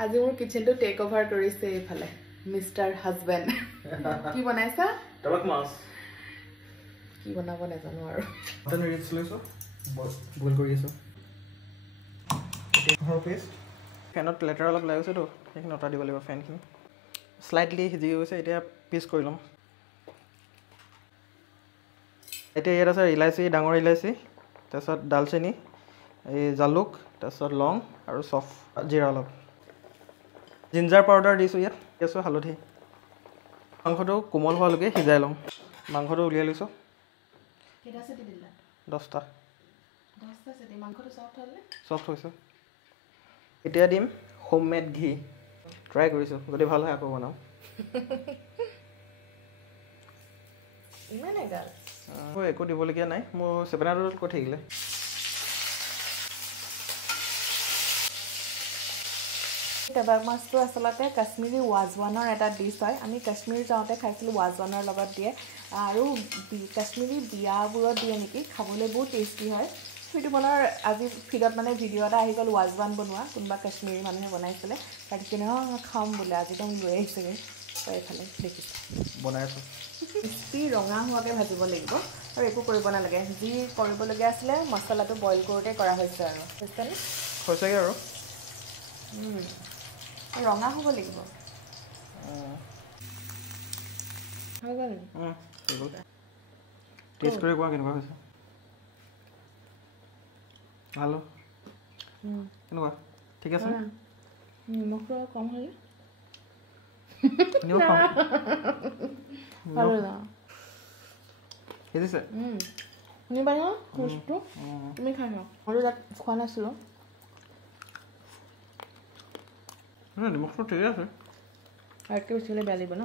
আজি মোৰ কিচেনটো tech over কৰিছে এইফালে মিষ্টাৰ হাজবেণ্ড কি বনাইছা টলক মাছ কি বনাব নাজানো আৰু মটন ৰিপছ লৈছো বইল কৰি আছো হৰ পেষ্ট ফেনত লেটাৰ অলপ লাগিছে তো সেইখিনি অঁতাই দিব লাগিব ফেনখিনি স্লাইটলি সিজি গৈছে এতিয়া পিচ কৰি ল'ম এতিয়া ইয়াত আছে ইলাচি ডাঙৰ ইলাচি তাৰপিছত ডালচেনি এই জালুক তাৰপিছত লং আৰু চফ জিৰা অলপ জিঞ্জাৰ পাউডাৰ দিছোঁ ইয়াত দিছোঁ হালধি মাংসটো কোমল হোৱালৈকে সিজাই ল'ম মাংসটো উলিয়াই লৈছোঁ 10টা চফ্ট হৈছে এতিয়া দিম হোমমেড ঘি ট্ৰাই কৰিছোঁ যদি ভাল হয় আকৌ বনাম একো দিবলগীয়া নাই মোৰ 700 কৈ থাকিলে টেবাক মাছটো আচলতে কাশ্মীৰী ৱাজৱানৰ এটা ডিছ হয় আমি কাশ্মীৰ যাওঁতে খাইছিলোঁ ৱাজৱানৰ লগত দিয়ে আৰু কাশ্মীৰী বিয়াবোৰত দিয়ে নেকি খাবলৈ বহুত টেষ্টি হয় সেইটো বনোৱাৰ আজি ফিডত মানে ভিডিঅ' এটা আহি গ'ল ৱাজৱান বনোৱা কোনোবা কাশ্মীৰী মানুহে বনাইছিলে তাত কিনে খাম বোলে আজি তো লৈ আহিছেগৈ এইফালে দেখিছোঁ বনাই আছোঁ ক্ৰিস্পি ৰঙা হোৱাকৈ ভাজিব লাগিব আৰু একো কৰিব নালাগে যি কৰিবলগীয়া আছিলে মছলাটো বইল কৰোঁতে কৰা হৈছে আৰু হৈছেগৈ আৰু ৰঙা হ'ব লাগিব টেষ্ট কৰি কোৱা কেনেকুৱা হৈছে ভাল কেনেকুৱা ঠিক আছে নিমখটো কম হ'লে সিজিছে শুনিবা ন টেষ্টটো তুমি খাই ন আৰু তাত খোৱা নাছিলোঁ নিমখটো ঠিকে আছে আৰু বেছি হ'লে বেয়া লাগিব ন